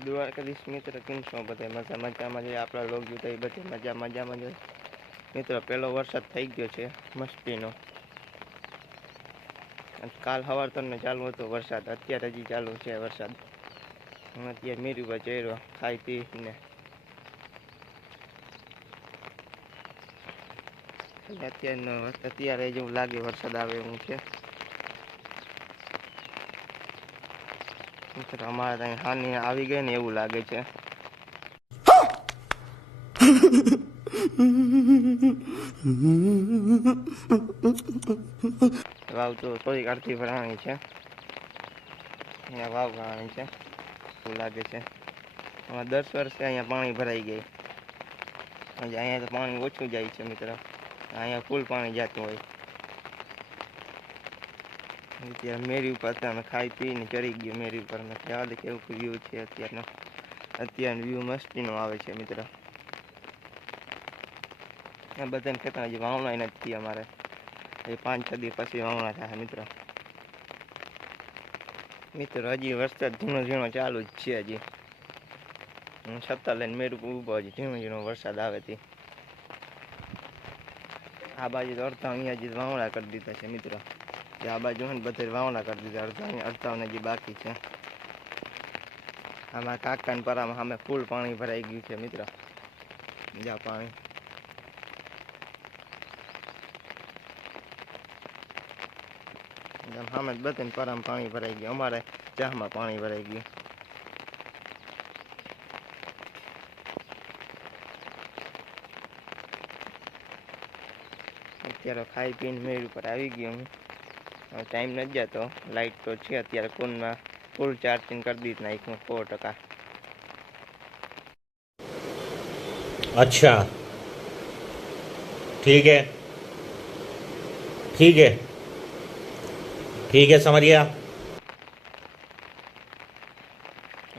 જય દ્વારકાધીશ મિત્ર કેમ છો બધા? મજા, મજામાં જે આપણા લોક જોતા બધે મજા, મજામાં જ મિત્રો પહેલો વરસાદ થઈ ગયો છે, મસ્તીનો. કાલ સવાર તમને ચાલુ હતો વરસાદ. અત્યારે હજી ચાલુ છે વરસાદ. અત્યારે મીર ઉપર ચડ્યો ખાઈ પીને અત્યારનો, અત્યારે જેવું લાગે વરસાદ આવે એવું છે. અમારે ત્યાં હાની આવી ગઈ ને એવું લાગે છે. વાવ તો થોડીક અડધી ભરાણી છે. અહીંયા વાવ ભરાણી છે, એવું લાગે છે. આમાં દસ વર્ષે અહીંયા પાણી ભરાઈ ગઈ. અહીંયા તો પાણી ઓછું જાય છે મિત્રો. અહીંયા ફૂલ પાણી જતું હોય. અત્યારે મેરી ઉપર અમે ખાઈ પીને ચડી ગયો, મેરી ઉપર. અમે જવા કેવું વ્યૂ છે અત્યારનો. અત્યારનો વ્યૂ મસ્તીનો આવે છે, મિત્રો. એ બધાને કહેતા હજી વાવણા નથી અમારે. એ પાંચ, છ દિવસ પછી વાવણા થાય, મિત્રો. મિત્રો, હજી વરસાદ ઝીણો ઝીણો ચાલુ જ છે હજી. હું છત્તા લઈને મેર ઊભો હજી ઝીણો ઝીણો વરસાદ આવે તે આ બાજુ તો અડધા અહીંયા હજી વાવણા કરી દીધા છે, મિત્રો. જે આ બાજુ હોય ને બધે વાવણા કરી દીધા, અડધા અહીંયા અડધાને હજી બાકી છે. આમાં કાકા ને પરામાં સામે ફૂલ પાણી ભરાઈ ગયું છે, મિત્રો. જા પાણી. આમ સામે બધે પરામાં પાણી ભરાઈ ગયું. અમારે ચાહમાં પાણી ભરાઈ ગયું. અત્યારે ખાઈ પીને મેળ ઉપર આવી ગયો હું. હવે ટાઈમ નથી જતો લાઇટ તો છે અત્યારે ફોનમાં ફૂલ ચાર્જિંગ કરી દીધી નાખ્યું સો ટકા अच्छा ठीक है ठीक है ठीक है समझ गया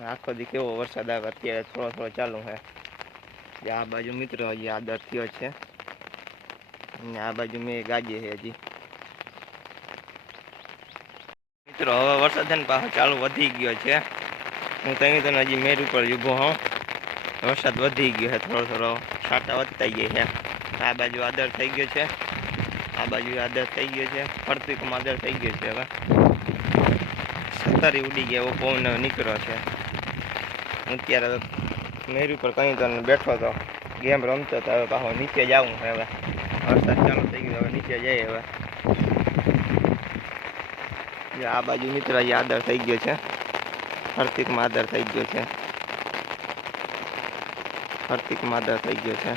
આખો દી કેવો વરસાદ આવે અત્યારે થોડો થોડો ચાલુ છે જે આ બાજુ મિત્રો હજી આદર થયો છે અને આ બાજુ મેં ગાજે છે હજી મિત્રો, હવે વરસાદ ને પાછો ચાલુ વધી ગયો છે. હું ત્યાં તને હજી મેર ઉપર ઊભો હોઉં. વરસાદ વધી ગયો છે, થોડો થોડો છાંટા વધતા ગયા છે. આ બાજુ આદર થઈ ગયો છે. આ બાજુ આદર થઈ ગયો છે. ફરતીકમાં આદર થઈ ગયો છે હવે. સત્તરી ઉડી ગયા, એવો પવન નીકળ્યો છે. હું અત્યારે મેર ઉપર કઈ તો બેઠો હતો ગેમ રમતો હતો હવે પાછો નીચે જવું હવે. વરસાદ ચાલુ થઈ ગયો, હવે નીચે જઈએ હવે. જે આ બાજુ મિત્ર અહીં આદર થઈ ગયો છે. હર્તિકમાં આદર થઈ ગયો છે. હર્તિકમાં આદર થઈ ગયો છે.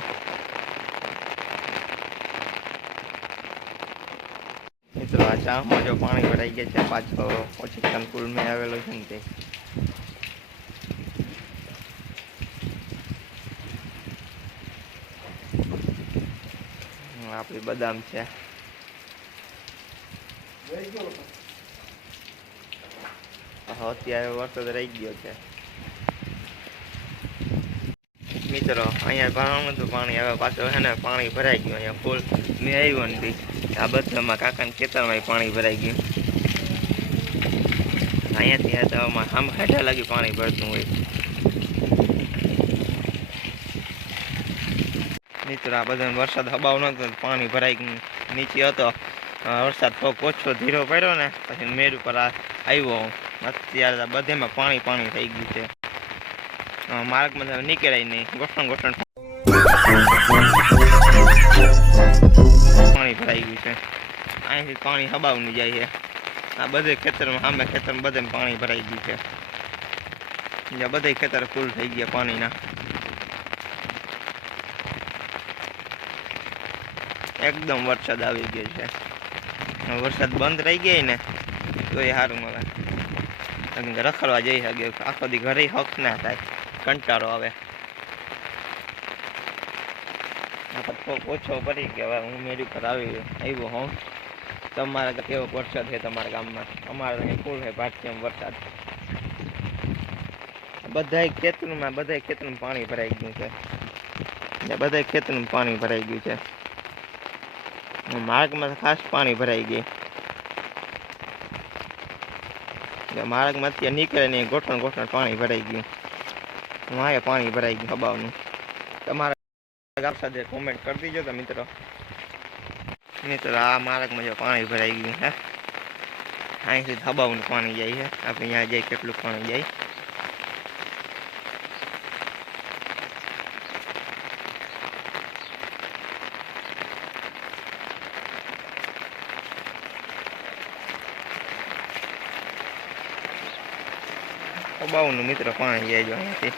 મિત્રો, આ ચામાં જો પાણી ભરાઈ ગયા છે, પાછો ઓછી સંકુલ મેં આવેલો છે ને તે. આપણી બદામ છે. અત્યારે વરસાદ રહી ગયો છે. મિત્રો, અહીંયા ઘણું બધું પાણી હવે પાછું છે ને, પાણી ભરાઈ ગયું અહીંયા ફૂલ મેં આવ્યો નથી આ બધામાં કાકાના ખેતરમાં પાણી ભરાઈ ગયું. અહીંયાથી તો આમ હેઠા લાગી પાણી ભરતું હોય. મિત્રો, આ બધા વરસાદ હબાવ ન તો પાણી ભરાઈ ગયું. નીચે હતો. વરસાદ થોડોક ઓછો ધીરો પડ્યો ને, પછી મેર ઉપર આ આવ્યો. અત્યારે બધેમાં પાણી પાણી થઈ ગયું છે. માર્ગમાં નીકળાય નહીં. ગોઠણ ગોઠણ પાણી ભરાઈ ગયું છે. અહીંથી પાણી હબાવનું જાય છે. આ બધે ખેતરમાં, સામે ખેતરમાં બધે પાણી ભરાઈ ગયું છે. જ્યાં બધે ખેતર ફૂલ થઈ ગયા પાણીના. એકદમ વરસાદ આવી ગયો છે. વરસાદ બંધ રહી ગયા ને તો એ સારું મળે. રખડવા જઈ શકે આખો દી ઘરે હક ના થાય. કંટાળો આવે. ઓછો પડી કે હવે હું મેરી પર આવી આવ્યો હોઉં. તમારે કેવો વરસાદ છે તમારા ગામમાં? અમારે અહીંયા ફૂલ છે ભાટકેમ વરસાદ. બધાય ખેતરમાં બધાય ખેતરમાં પાણી ભરાઈ ગયું છે. ને બધાય ખેતરમાં પાણી ભરાઈ ગયું છે. માર્ગમાં ખાસ પાણી ભરાઈ ગઈ એટલે માર્ગમાં નીકળે નહીં ગોઠણ ગોઠણ પાણી ભરાઈ ગયું. વાંહે પાણી ભરાઈ ગયું હબાવનું. તમારા સાથે કોમેન્ટ કરી દીજો તો મિત્રો. મિત્રો, આ માર્ગમાં જો પાણી ભરાઈ ગયું હે. અહીંથી હબાવનું પાણી જાય છે. આપણે અહીંયા જાય કેટલું પાણી જાય. હબાવનું મિત્રો પાણી જાય જો અહીંયાથી.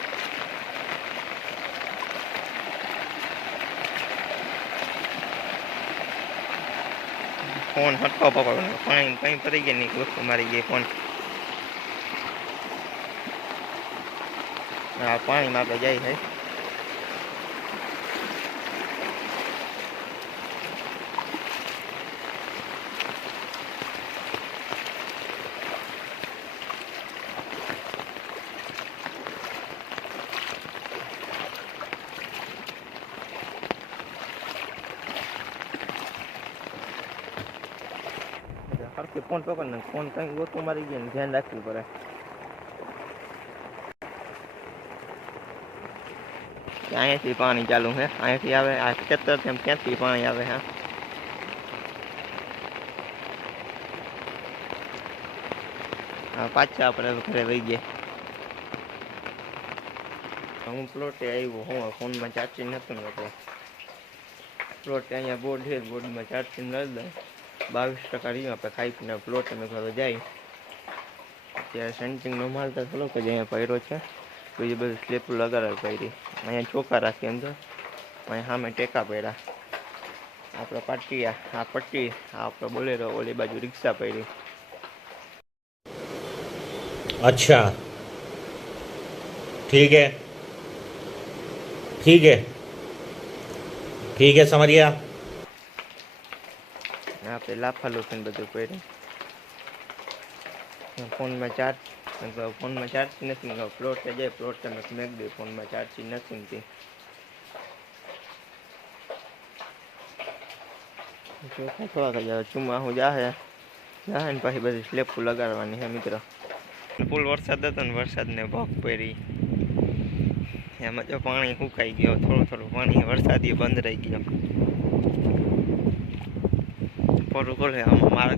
ફોન હટકો પકડવાનો પાણી કઈ પડી ગયા નહીં વસ્તુ મારી ગઈ ફોન. હા, પાણીમાં આપણે જાય છે. હરખી ફોન પકડ ને ફોન કઈ ગોતું મારી ગયા ને ધ્યાન રાખવું પડે કે અહીંયાથી પાણી ચાલુ છે અહીંયાથી આવે આ ખેતર તેમ ક્યાંથી પાણી આવે હા હા પાછા આપણે ઘરે વહી ગયા હું પ્લોટે આવ્યો હું ફોનમાં ચાર્જિંગ નતું ને એટલે પ્લોટે અહીંયા બોર્ડ છે બોર્ડમાં ચાર્જિંગ નથી દઉં બાવીસ ટકા રહ્યું આપણે ખાઈ પીને પ્લોટ અમે ઘરે જાય અત્યારે સેન્ટિંગનો માલ તો થોડોક જ અહીંયા પડ્યો છે બીજી બધી સ્લીપ લગાડ પડી અહીંયા ચોખા રાખી એમ તો અહીંયા સામે ટેકા પડ્યા આપણે પાટી આ આ પટ્ટી આ આપણો બોલેરો ઓલી બાજુ રિક્ષા પડી अच्छा ठीक है ठीक है ठीक है समझ गया આપણે લાફા લોખંડ બધું પડ્યું ફોનમાં ચાર્જ ફોનમાં ચાર્જ નથી ને પ્લોટ જાય પ્લોટ તમે મેક દે ફોનમાં ચાર્જ નથી ને તે ચોખા થોડાક જ આવે ચુમા હું જાહે જાહે ને પછી બધી સ્લેપ લગાડવાની છે મિત્રો ફૂલ વરસાદ હતો ને વરસાદને ભોગ પડી એમાં જો પાણી સુકાઈ ગયો થોડું થોડું પાણી વરસાદી બંધ રહી ગયો ફોટો ખોલે આમાં મારે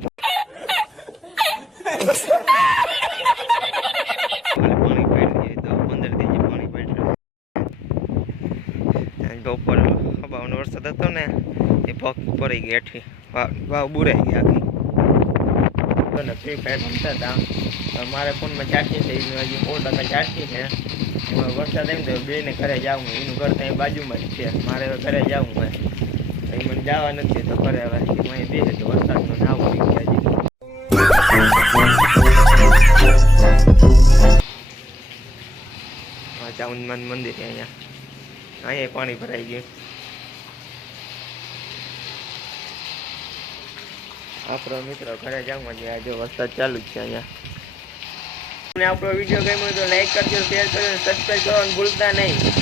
મારે પાણી પડી જાય તો પંદર દી જેવું પાણી પડ્યું બપોર હવાનો વરસાદ હતો ને એ પગ પડી ગઈ હેઠી વાવ વાવ બુરાઈ ગઈ આખી તો ને ફ્રી ફાયર રમતા હતા પણ મારે ફોનમાં ચાર્જિંગ છે એનું હજી સો ટકા ચાર્જિંગ છે એમાં વરસાદ એમ તો બેને ઘરે જાવું એનું ઘર ત્યાં બાજુમાં જ છે મારે હવે ઘરે જવું હોય એ મને જવા નથી તો ઘરે હવે અહીં બેસે તો વરસાદનો નાવ આવી ગયા છે ચામુંડમાનું મંદિર અહીંયા. અહીંયા પાણી ભરાઈ ગયું. આપણો મિત્રો ઘરે જવું છે આજે વરસાદ ચાલુ જ છે અહીંયા. આપણો વીડિયો ગમ્યો તો લાઈક કરજો શેર કરજો સબસ્ક્રાઈબ કરવાનું ભૂલતા નહીં.